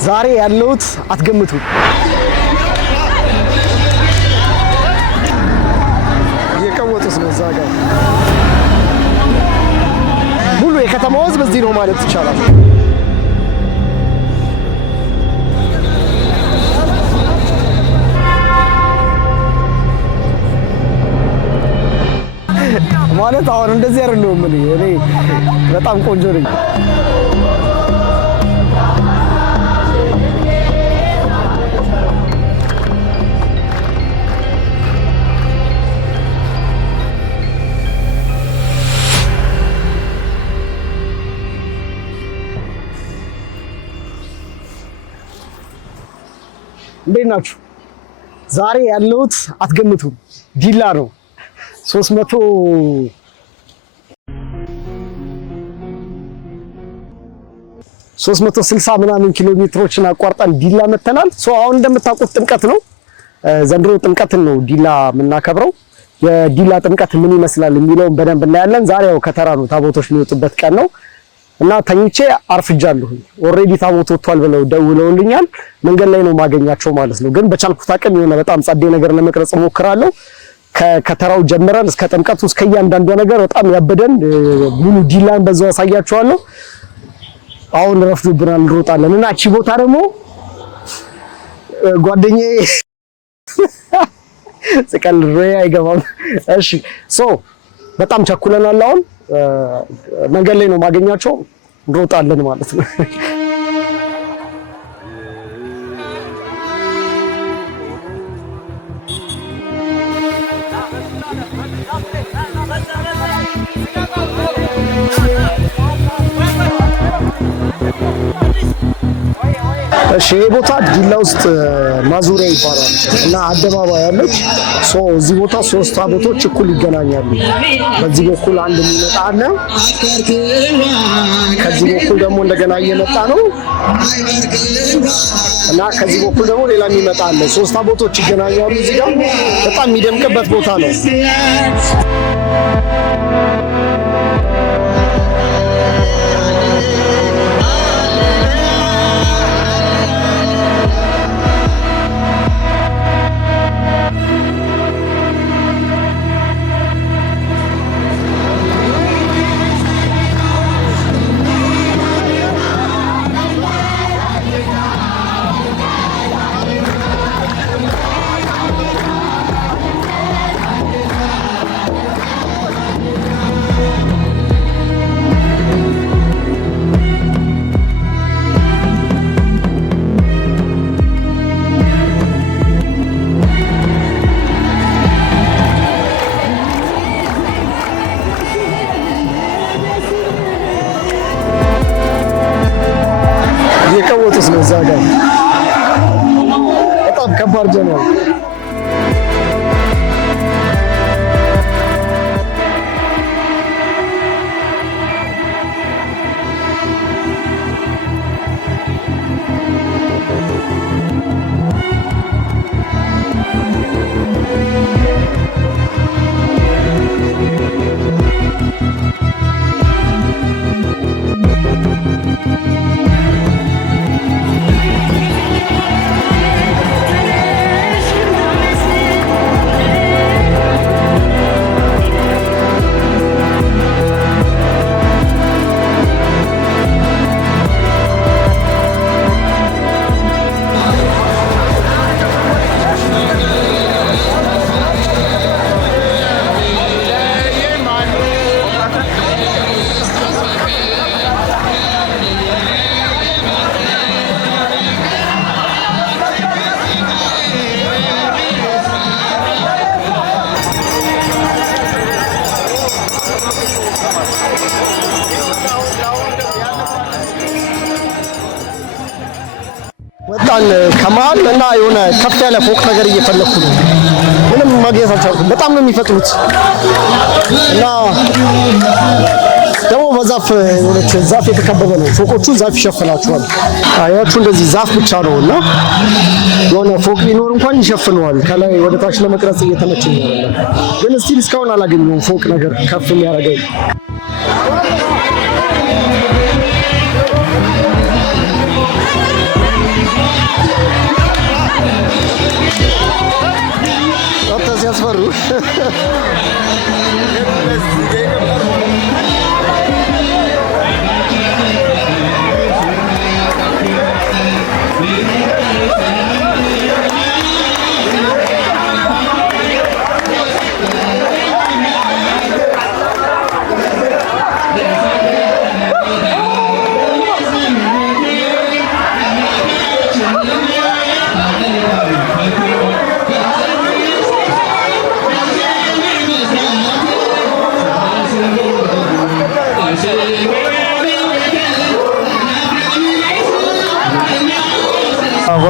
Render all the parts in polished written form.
ዛሬ ያለውት አትገምቱ። የቀወጡት ነው እዛ ጋር ሙሉ የከተማው ህዝብ እዚህ ነው ማለት ይቻላል። ማለት አሁን እንደዚህ አይደለም እኔ በጣም ቆንጆ ነኝ። እንዴት ናችሁ? ዛሬ ያለውት አትገምቱም ዲላ ነው። 360 ምናምን ኪሎ ሜትሮችን አቋርጠን ዲላ መተናል። አሁን እንደምታውቁት ጥምቀት ነው። ዘንድሮ ጥምቀትን ነው ዲላ የምናከብረው። የዲላ ጥምቀት ምን ይመስላል የሚለውን በደንብ እናያለን። ዛሬ ያው ከተራ ነው፣ ታቦቶች የሚወጡበት ቀን ነው እና ተኝቼ አርፍጃለሁ። ኦሬዲ ታቦት ወጥቷል ብለው ደውለውልኛል። መንገድ ላይ ነው ማገኛቸው ማለት ነው። ግን በቻልኩት አቅም የሆነ በጣም ጸዴ ነገር ለመቅረጽ ሞክራለሁ። ከተራው ጀምረን እስከ ጥምቀቱ እስከ እያንዳንዱ ነገር በጣም ያበደን ሙሉ ዲላን በዛው አሳያችኋለሁ። አሁን ረፍዶብናል፣ እንሮጣለን እና እቺ ቦታ ደግሞ ጓደኛዬ ስቀል ሮያ አይገባም። እሺ በጣም ቸኩለናል። አሁን መንገድ ላይ ነው ማገኛቸው፣ እንሮጣለን ማለት ነው። እሺ ቦታ ዲላ ውስጥ ማዙሪያ ይባላል እና አደባባይ ያለች እዚህ ቦታ 3 ታቦቶች እኩል ይገናኛሉ። በዚህ በኩል አንድ የሚመጣ አለ፣ ከዚህ በኩል ደግሞ እንደገና እየመጣ ነው እና ከዚህ በኩል ደግሞ ሌላ የሚመጣ አለ። 3 ታቦቶች ይገናኛሉ። እዚህ ጋር በጣም የሚደምቅበት ቦታ ነው። የቀወጡት ነው እዛ ጋር በጣም ከባድ ነው። ወጣን ከመሀል እና የሆነ ከፍ ያለ ፎቅ ነገር እየፈለኩ ነው። ምንም ማግኘት አልቻልኩም። በጣም ነው የሚፈጥኑት እና ደግሞ በዛፍ የሆነች ዛፍ የተከበበ ነው። ፎቆቹ ዛፍ ይሸፍናቸዋል። አያችሁ እንደዚህ ዛፍ ብቻ ነው እና የሆነ ፎቅ ቢኖር እንኳን ይሸፍነዋል። ከላይ ወደ ታች ለመቅረጽ እየተመቸኝ ነው። ግን እስቲል እስካሁን አላገኘሁም ፎቅ ነገር ከፍ የሚያደርገኝ።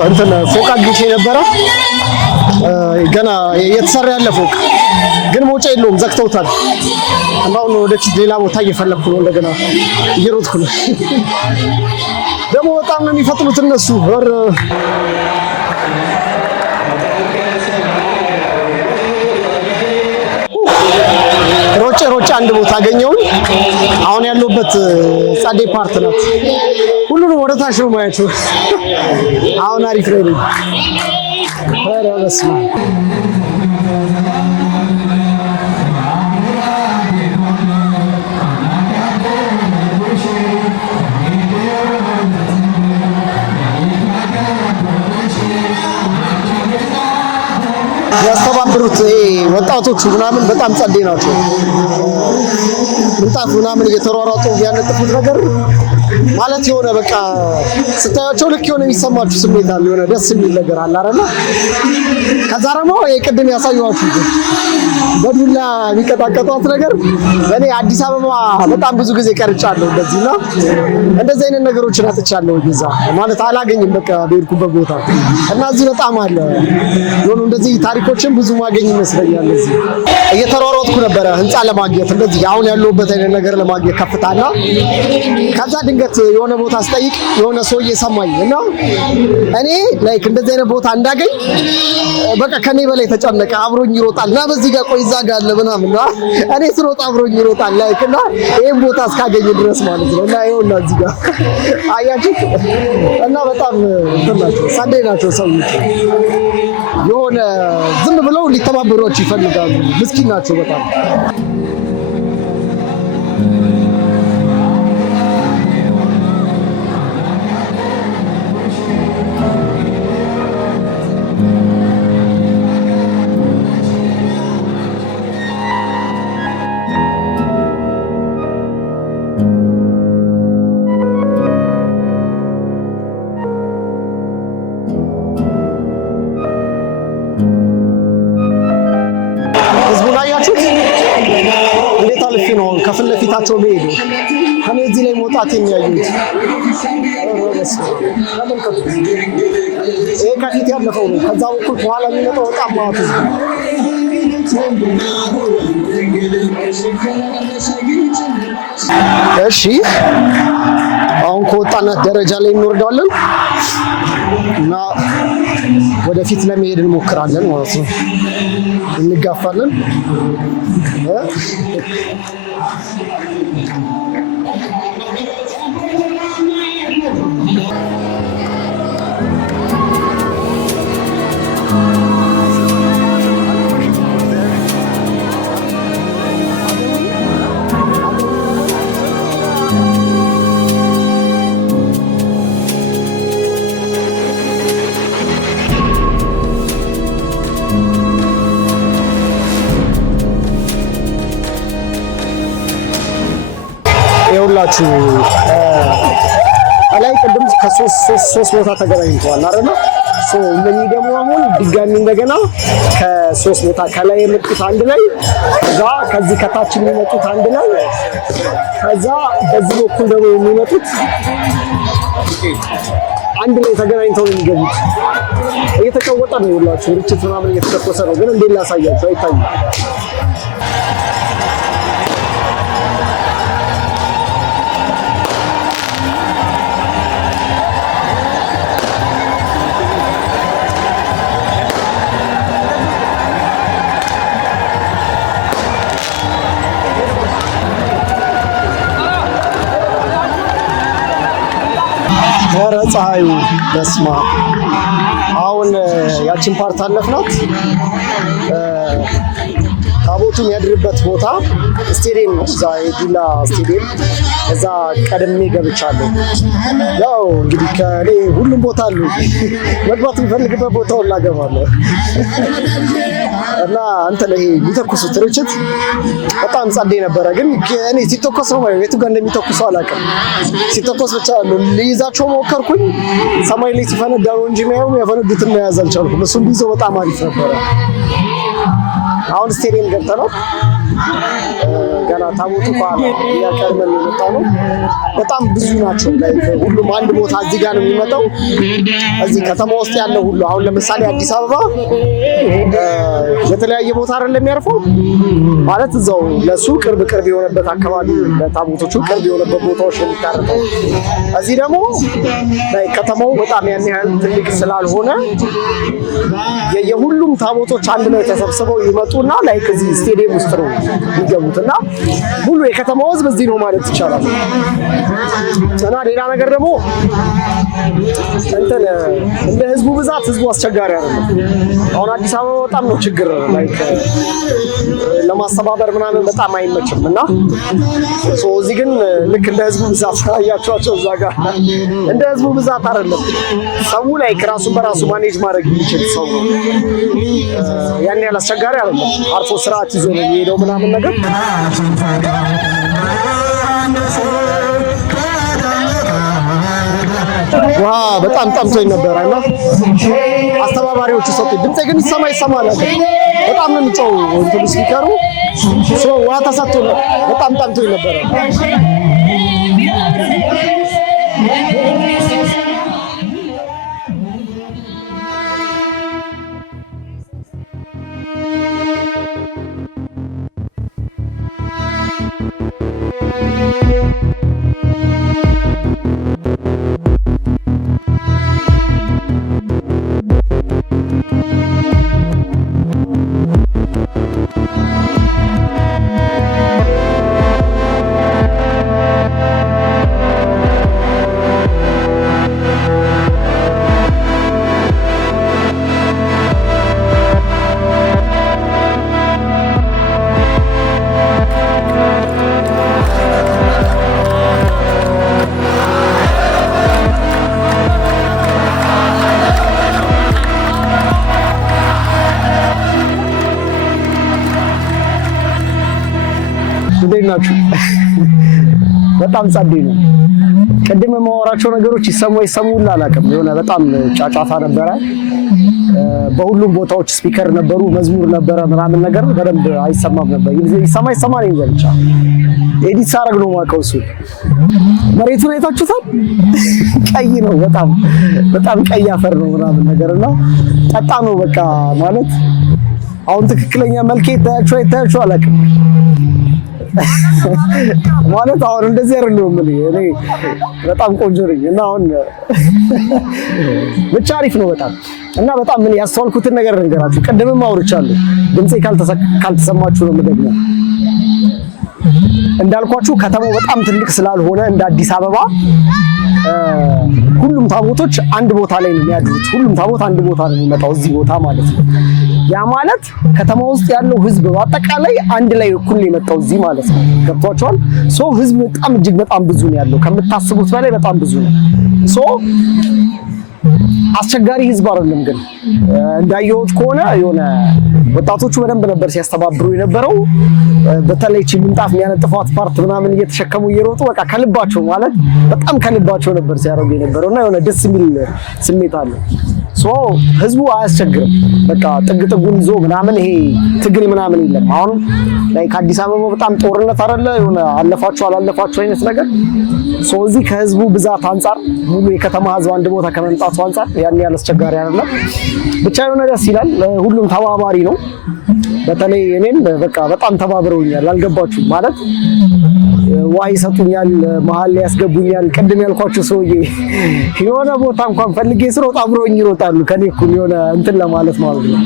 እንትን ፎቅ አግኝቼ ነበረ ገና እየተሰራ ያለ ፎቅ ግን መውጫ የለውም ዘግተውታል። እና አሁን ወደፊት ሌላ ቦታ እየፈለኩ ነው እንደገና እየሮጥኩ ነው። ደግሞ በጣም ነው የሚፈጥኑት እነሱ ሮጬ አንድ ቦታ አገኘሁኝ። አሁን ያለሁበት ጸዴ ፓርት ናት። ሁሉንም ወደ ታች ነው ማየቱ። አሁን አሪፍ ነው። ኧረ በስመ ያስተባብሩት ወጣቶቹ ምናምን በጣም ጸዴ ናቸው። ምንጣፍ ምናምን እየተሯሯጡ ያነጥፉት ነገር ማለት የሆነ በቃ ስታያቸው ልክ የሆነ የሚሰማችሁ ስሜት አለ። የሆነ ደስ የሚል ነገር አለ አይደል? ከዛ ደግሞ የቅድም ያሳየኋችሁ በዱላ የሚቀጣቀጧት ነገር እኔ አዲስ አበባ በጣም ብዙ ጊዜ ቀርጫለሁ እንደዚህና እንደዚህ አይነት ነገሮችን አጥቻለሁ። ይዛ ማለት አላገኝም በቃ በሄድኩበት ቦታ እና እዚህ በጣም አለ የሆኑ እንደዚህ ታሪኮችን ብዙ ማገኝ ይመስለኛል። እዚህ እየተሯሯጥኩ ነበረ ህንፃ ለማግኘት እንደዚህ አሁን ያለሁበት አይነት ነገር ለማግኘት ከፍታና ከዛ ድንገት የሆነ ቦታ ስጠይቅ የሆነ ሰውዬ ሰማኝ እና እኔ ላይክ እንደዚህ አይነት ቦታ እንዳገኝ በቃ ከኔ በላይ ተጨነቀ። አብሮኝ ይሮጣል እና በዚህ ጋር ቆይ እዛ ጋር አለ ምናምን እኔ ስሮጥ አብሮኝ ይሮጣል ላይክ እና ይሄን ቦታ እስካገኝ ድረስ ማለት ነው። እና ይኸውና እዚህ ጋር አያችሁ እና በጣም እንትናቸው ሳንዴ ናቸው ሰዎች የሆነ ዝም ብለው ሊተባበሯቸው ይፈልጋሉ። ምስኪን ናቸው በጣም። ከፊት ለፊታቸው መሄዱ ከኔ እዚህ ላይ መውጣት የሚያዩት ይሄ ከፊት ያለፈው ነው። ከዛ በኩል በኋላ የሚመጣው በጣም ማለት ነው። እሺ አሁን ከወጣናት ደረጃ ላይ እንወርዳለን እና ወደፊት ለመሄድ እንሞክራለን ማለት ነው። እንጋፋለን። ይኸውላችሁ አላይ ቅድም ከሶስት ቦታ ተገናኝተዋል አይደል? እነኚህ ደግሞ አሁን ድጋሚ እንደገና ከሶስት ቦታ ከላይ የመጡት አንድ ላይ ከዛ ከዚህ ከታች የሚመጡት አንድ ላይ ከዛ በዚህ በኩል ደግሞ የሚመጡት አንድ ላይ ተገናኝተው ነው የሚገቡት። እየተቀወጠ ነው ይኸውላችሁ ርችት ምናምን እየተተኮሰ ነው። ግን እንዴት ላሳያችሁ አይታይም። ፀሐዩ በስማ አሁን ያችን ፓርት አለፍናት። ታቦቱ የሚያድርበት ቦታ ስቴዲየም ነው። እዛ የዲላ ስቴዲየም እዛ ቀድሜ ገብቻለሁ። ያው እንግዲህ ከኔ ሁሉም ቦታ አሉ። መግባት የሚፈልግበት ቦታ ሁላ እገባለሁ እና አንተ ላይ የሚተኩሱት ርችት በጣም ጸዴ ነበረ። ግን እኔ ሲተኮስ ነው የቱ ጋር እንደሚተኩሰው አላውቅም። ሲተኮስ ብቻ ልይዛቸው ሞከርኩኝ። ሰማይ ላይ ሲፈነዳ ነው እንጂ ያፈነዱትን መያዝ አልቻልኩም። እሱም ቢይዘው በጣም አሪፍ ነበረ። አሁን ስቴዲየም ገብተናል። ገና ገና ታቦቱ ያቀርበን የመጣው ነው። በጣም ብዙ ናቸው። ሁሉም አንድ ቦታ እዚህ ጋር ነው የሚመጣው። እዚህ ከተማ ውስጥ ያለው ሁሉ አሁን ለምሳሌ አዲስ አበባ የተለያየ ቦታ አይደለም የሚያርፈው ማለት እዛው ለሱ ቅርብ የሆነበት አካባቢ ለታቦቶቹ ቅርብ የሆነበት ቦታዎች ነው የሚታረፈው። እዚህ ደግሞ ከተማው በጣም ያን ያህል ትልቅ ስላልሆነ የሁሉም ታቦቶች አንድ ላይ ተሰብስበው ይመጡና ላይክ እዚህ ስቴዲየም ውስጥ ነው የሚገቡትና ሙሉ የከተማው ህዝብ እዚህ ነው ማለት ይቻላል። እና ሌላ ነገር ደግሞ እንደ ህዝቡ ብዛት ህዝቡ አስቸጋሪ አይደለም። አሁን አዲስ አበባ በጣም ነው ችግር ላይክ ለማስተባበር ምናምን በጣም አይመችም እና እዚህ ግን ልክ እንደ ህዝቡ ብዛት አያቸዋቸው እዛ ጋር እንደ ህዝቡ ብዛት አይደለም። ሰው ላይክ ራሱን በራሱ ማኔጅ ማድረግ የሚችል ሰው ነው። ያን ያህል አስቸጋሪ አይደለም። አርፎ ስርዓት ይዞ ነው የሚሄደው ምናምን ነገር በጣም ጠምቶኝ ነበር እና አስተባባሪዎቹ ሰጡ። ድምጼ ግን ይሰማል። በጣም ነው የሚጮው እንትን ስፒከሩ ውሃ ተሰጥቶ ነው። በጣም ጠምቶኝ ነበር። ናችሁ በጣም ጸዴ ነው። ቅድም የማወራቸው ነገሮች ይሰሙላ አላውቅም። የሆነ በጣም ጫጫታ ነበረ። በሁሉም ቦታዎች ስፒከር ነበሩ፣ መዝሙር ነበረ ምናምን ነገር በደንብ አይሰማም ነበር። ይሰማ ነው ብቻ ኤዲት ሳረግ ነው ማውቀው። እሱ መሬቱን አይታችሁታል? ቀይ ነው፣ በጣም ቀይ አፈር ነው ምናምን ነገርና ጠጣ ነው በቃ ማለት አሁን ትክክለኛ መልኬ ይታያችሁ አላውቅም ማለት አሁን እንደዚህ አይደለም። እኔ በጣም ቆንጆ ነኝ እና አሁን ብቻ አሪፍ ነው በጣም እና በጣም ምን ያስተዋልኩትን ነገር ልንገራችሁ። ቅድምም አውርቻለሁ። ድምጼ ካልተሰማችሁ ነው የምደግመው። እንዳልኳችሁ ከተማው በጣም ትልቅ ስላልሆነ እንደ አዲስ አበባ ሁሉም ታቦቶች አንድ ቦታ ላይ ነው የሚያድሩት። ሁሉም ታቦት አንድ ቦታ ነው የሚመጣው እዚህ ቦታ ማለት ነው። ያ ማለት ከተማ ውስጥ ያለው ህዝብ በአጠቃላይ አንድ ላይ እኩል የመጣው እዚህ ማለት ነው። ገብቷቸዋል። ህዝብ በጣም እጅግ በጣም ብዙ ነው ያለው፣ ከምታስቡት በላይ በጣም ብዙ ነው። አስቸጋሪ ህዝብ አይደለም። ግን እንዳየሁት ከሆነ የሆነ ወጣቶቹ በደንብ ነበር ሲያስተባብሩ የነበረው። በተለይ ምንጣፍ የሚያነጥፏት ፓርት ምናምን እየተሸከሙ እየሮጡ በቃ ከልባቸው ማለት በጣም ከልባቸው ነበር ሲያደርጉ የነበረውና የሆነ ደስ የሚል ስሜት አለ። ህዝቡ አያስቸግርም። በቃ ጥጉን ይዞ ምናምን ይሄ ትግል ምናምን የለም። አሁን ላይ ከአዲስ አበባ በጣም ጦርነት አይደለ የሆነ አለፋችሁ አላለፋችሁ አይነት ነገር። እዚህ ከህዝቡ ብዛት አንፃር ሙሉ የከተማ ህዝብ አንድ ቦታ ከመምጣቱ አንፃር ያን ያህል አስቸጋሪ አይደለም። ብቻ የሆነ ደስ ይላል። ሁሉም ተባባሪ ነው። በተለይ እኔም በቃ በጣም ተባብረውኛል። አልገባችሁም ማለት ውሃ ይሰጡኛል፣ መሀል ላይ ያስገቡኛል። ቅድም ያልኳችሁ ሰውዬ የሆነ ቦታ እንኳን ፈልጌ ስሮጥ አብረውኝ ይሮጣሉ ከኔ እኩል የሆነ እንትን ለማለት ማለት ነው።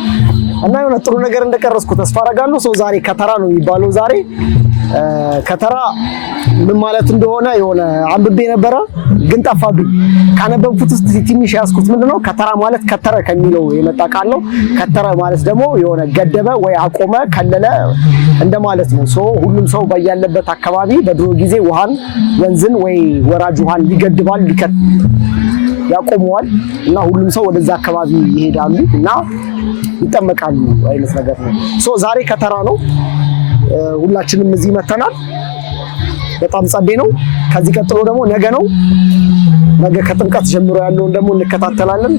እና የሆነ ጥሩ ነገር እንደቀረስኩ ተስፋ አደርጋለሁ። ዛሬ ከተራ ነው የሚባለው። ዛሬ ከተራ ምን ማለት እንደሆነ የሆነ አንብቤ ነበረ ግን ጠፋብኝ። ካነበብኩት ውስጥ ትንሽ ያስኩት ምንድነው ከተራ ማለት ከተረ ከሚለው የመጣ ቃል ነው። ከተረ ማለት ደግሞ የሆነ ገደበ ወይ አቆመ፣ ከለለ እንደማለት ነው። ሁሉም ሰው በያለበት አካባቢ በድሮ ጊዜ ወንዝን ወይ ወራጅ ውሃን ይገድባል፣ ያቆመዋል እና ሁሉም ሰው ወደዛ አካባቢ ይሄዳሉ እና ይጠመቃሉ አይነት ነገር ነው። ዛሬ ከተራ ነው። ሁላችንም እዚህ መተናል። በጣም ጸዴ ነው። ከዚህ ቀጥሎ ደግሞ ነገ ነው። ነገ ከጥምቀት ጀምሮ ያለውን ደግሞ እንከታተላለን።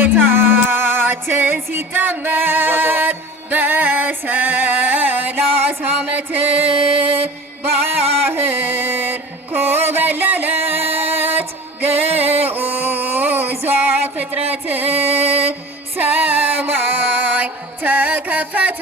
ጌታችን ሲጠመቅ በ30 ዓመት ባህር ኮበለለች ግዑዟ ፍጥረት ሰማይ ተከፈተ